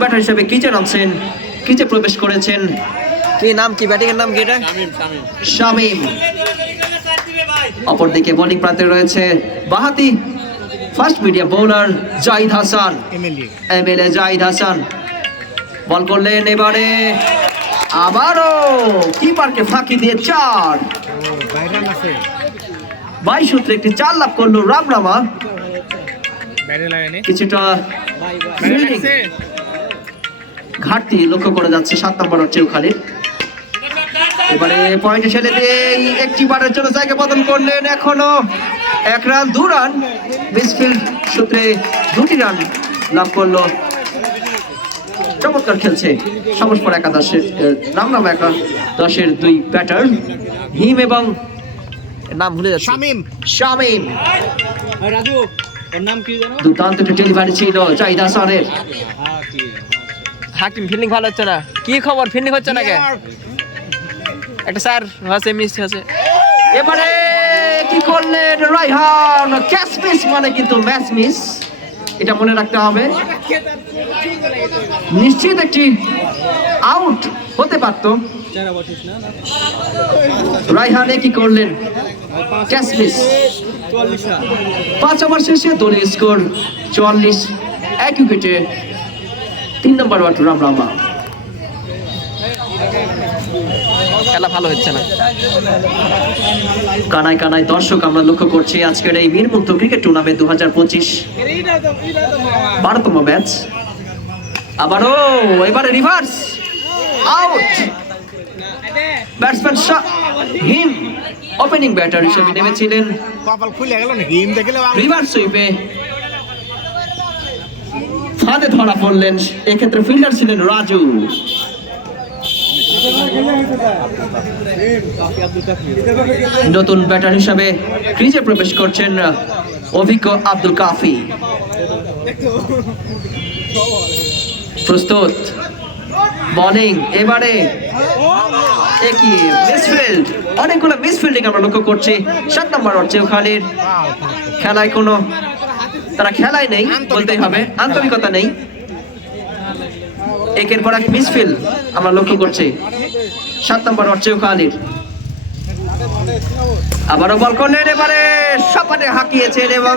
Batter হিসেবে কিচে নামছেন কিচে প্রবেশ করেছেন? কি নাম কি? ব্যাটিং এর নাম কি এটা? শামিম অপরদিকে বোলিং প্রান্তে রয়েছে বাহাতি first medium bowler Zahid Hasan. MLA. Zahid Hasan. Ball করলেন এবারে আবারও কিপারকে ফাঁকি দিয়ে চার। বাইশ সূত্রে একটি চার লাভ করল রামরামা কিছুটা ঘাটতি লক্ষ্য করা যাচ্ছে সাত নম্বর হচ্ছে ওখানে। এবারে পয়েন্টে ছেলে দিয়ে একটি বারের জন্য জায়গা বদল করলেন এখনও এক রান দু রান। মিসফিল্ড সূত্রে দুটি রান লাভ করল। চমৎকার খেলছে সমস্পর একাদশের নাম নাম একাদশের দুই ব্যাটার হিম এবং নাম ভুলে যাচ্ছে। শামিম। শামিম। রাজু ওর নাম কি জানো দুর্দান্ত ডেলিভারি ছিল চাহিদা হাসানের হাকিম ফিল্ডিং ভালো হচ্ছে না। কি খবর? ফিল্ডিং হচ্ছে না কে একটা স্যার আছে মিস আছে এবারে কি করলেন রাইহান ক্যাচ মিস মানে কিন্তু ম্যাচ মিস এটা মনে রাখতে হবে। নিশ্চিত একটি আউট হতে পারত। রাইহানে কি করলেন? ক্যাচ মিস পাঁচ ওভার শেষে দলের স্কোর চুয়াল্লিশ, এক উইকেটে তিন নম্বর ওয়াট রাম রামা খেলা ভালো হচ্ছে না। কানায় কানায় দর্শক আমরা লক্ষ্য করছি আজকের এই বীরমুক্ত ক্রিকেট টুর্নামেন্ট দু হাজার পঁচিশ বারোতম ম্যাচ আবারও এবারে reverse out batsman him opening batter হিসেবে নেমেছিলেন। কপাল খুলে গেল নাকি হিম দেখলে রিভার্স সুইপে ফাঁদে ধরা পড়লেন, এক্ষেত্রে ফিল্ডার ছিলেন রাজু। নতুন ব্যাটার হিসাবে ক্রিজে প্রবেশ করছেন অভিজ্ঞ আব্দুল কাফি। প্রস্তুত। বলিং, এবারে একই মিসফিল্ড। অনেকগুলো মিসফিল্ডিং আমরা লক্ষ্য করছি। সাত নম্বর হচ্ছে খালির খেলায় কোনো তারা খেলায় নেই, বলতেই হবে। আন্তরিকতা নেই। একের পর এক মিসফিল আমরা লক্ষ্য করছি। সাত নম্বর হচ্ছে খালির আবারও বল করলেন এবারে, সপাটে হাঁকিয়েছেন এবং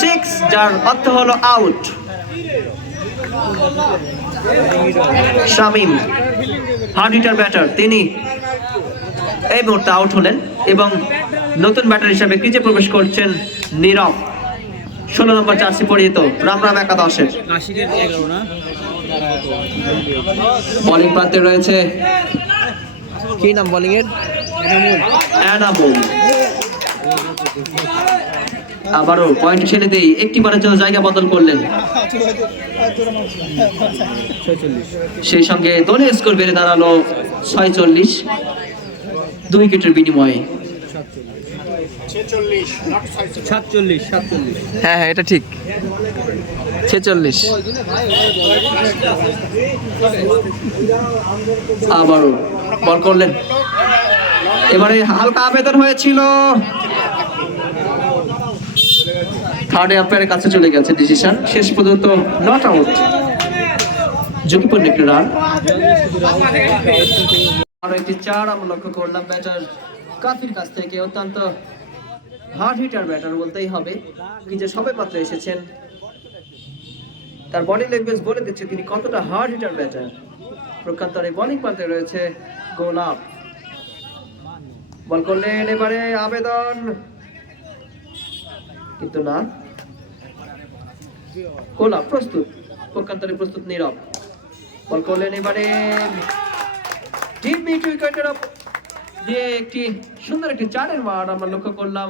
সিক্স, যার অর্থ হলো out. Shamim, hard hitter batter, তিনি এই মুহূর্তে আউট হলেন এবং নতুন ব্যাটার হিসাবে ক্রিজে প্রবেশ করছেন নীরব। ষোলো নম্বর জার্সি পরিহিত রাম রাম একাদশের। বোলিং প্রান্তে রয়েছে কি নাম বোলিং এর? অ্যানামুল আবারও পয়েন্ট ছেড়ে দেই একটি বারের জন্য জায়গা বদল করলেন। সেই সঙ্গে দলের স্কোর বেড়ে দাঁড়াল ছয়চল্লিশ দুই উইকেটের বিনিময়ে। সাতচল্লিশ হ্যাঁ হ্যাঁ এটা ঠিক। ছেচল্লিশ। আবারও বল করলেন। এবারে হালকা আবেদন হয়েছিল। থার্ড আম্পায়ারের কাছে চলে গেছে ডিসিশন শেষ পর্যন্ত নট আউট ঝুঁকিপূর্ণ একটি রান আরও একটি চার আমরা লক্ষ্য করলাম ব্যাটার কাফির কাছ থেকে। অত্যন্ত হার্ড হিটার ব্যাটার বলতেই হবে, কি যে সবে মাত্র এসেছেন। তার বডি ল্যাঙ্গুয়েজ বলে দিচ্ছে তিনি কতটা হার্ড হিটার ব্যাটার প্রখ্যান্তর এই বোলিং প্রান্তে রয়েছে গোলাপ বল করলেন এবারে আবেদন। কিন্তু না। গোলাপ প্রস্তুত। পক্ষান্তরে প্রস্তুত নীরব। বল করলেন এবারে ডিপ মিড উইকেটের দিয়ে একটি সুন্দর একটি চারের মার আমরা লক্ষ্য করলাম।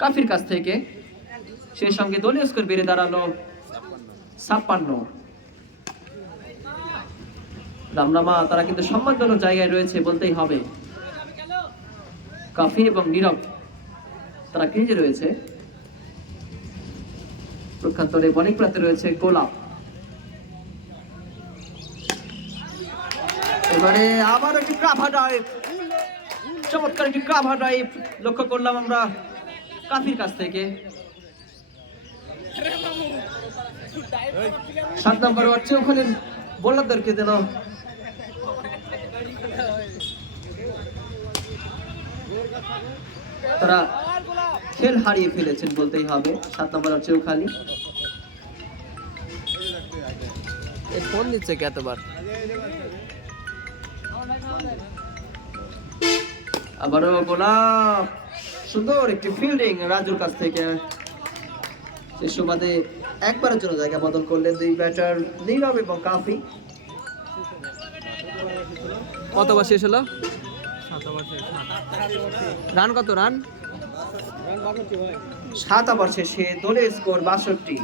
কাফির কাছ থেকে। সেই সঙ্গে দলীয় স্কোর বেড়ে দাঁড়াল ছাপ্পান্ন। রামরামা, তারা কিন্তু সম্মানজনক জায়গায় রয়েছে বলতেই হবে। কাফি এবং নীরব, তারা ক্রিজে রয়েছে। প্রখ্যাত অনেক প্রান্তে রয়েছে গোলাপ। এবারে আবার একটি ক্রাভা ড্রাইভ চমৎকার একটি ক্রাভা ড্রাইভ লক্ষ্য করলাম আমরা কাফির কাছ থেকে। সাত নম্বর হচ্ছে ওখানে বোলারদেরকে যেন তারা খেল হারিয়ে ফেলেছেন বলতেই হবে। সাত নম্বর হচ্ছে এই ফোন দিচ্ছে কে এতবার? আবারও গোলাপ। সুন্দর একটি ফিল্ডিং রাজুর কাছ থেকে। সে সুবাদে একবারের জন্য জায়গা বদল করলেন দুই ব্যাটার নীরব এবং কাফি। কতবার শেষ হলো? রান কত রান? সাত ওভার শেষে দলের স্কোর বাষট্টি।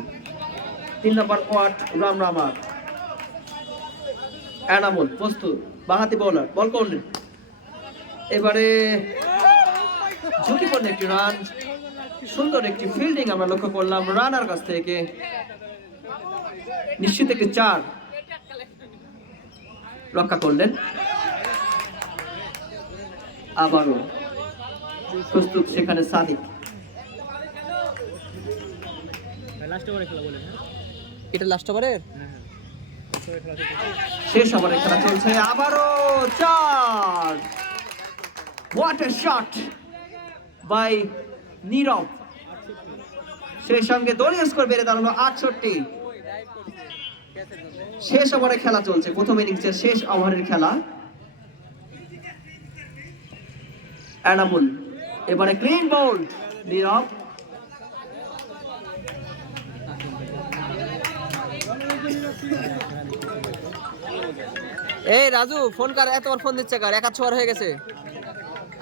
তিন নম্বর ওয়াট রাম রামার। এনামুল প্রস্তুত। বাহাতি বোলার বল করলেন এবারে ঝুঁকিপূর্ণ একটি রান সুন্দর একটি ফিল্ডিং আমরা লক্ষ্য করলাম রানার কাছ থেকে। নিশ্চিত একটি চার রক্ষা করলেন। আবারও প্রস্তুত সেখানে সাদিক। এটা লাস্ট ওভারের? শেষ ওভারে খেলা চলছে। আবারও চার। What a shot by Nirob. সেই সঙ্গে দলীয় স্কোর বেড়ে দাঁড়ানো আটষট্টি। শেষ ওভারে খেলা চলছে। প্রথম ইনিংসের শেষ ওভারের খেলা। এনামুল। এবারে ক্লিন বোল্ড, নীরব। এই রাজু ফোন কার? এতবার ফোন দিচ্ছে কার? একাচ্ছ ছোয়ার হয়ে গেছে।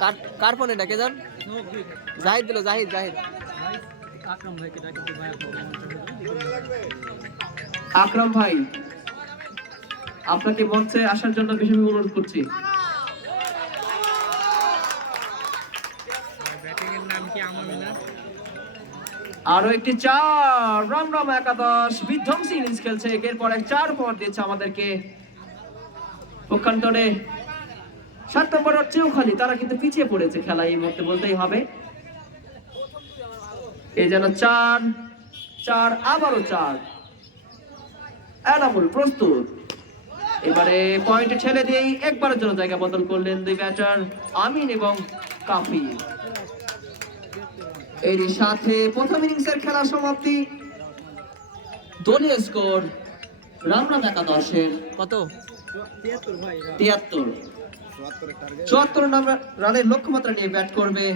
কার কার ফোন এটা, কে জান? জাহিদ দিল, জাহিদ জাহিদ। আকরাম ভাই, আপনাকে মঞ্চে আসার জন্য বিশেষ অনুরোধ করছি। আরও একটি চার। রাম রাম একাদশ। বিধ্বংসী ইনিংস খেলছে। একের পর এক চার পর দিচ্ছে আমাদেরকে। পক্ষান্তরে সাত নম্বর হচ্ছেও খালি তারা কিন্তু পিছিয়ে পড়েছে খেলা এই মুহূর্তে, বলতেই হবে। এই যেন চার চার, আবারও চার। এনামুল, প্রস্তুত। এবারে পয়েন্টে ছেড়ে দিয়েই একবারের জন্য জায়গা বদল করলেন দুই ব্যাটার আমিন এবং কাফি এরই সাথে প্রথম ইনিংসের খেলা সমাপ্তি। দলীয় স্কোর রামরাম একাদশের। কত? তিয়াত্তর। চুয়াত্তর রানের লক্ষ্যমাত্রা নিয়ে ব্যাট করবে।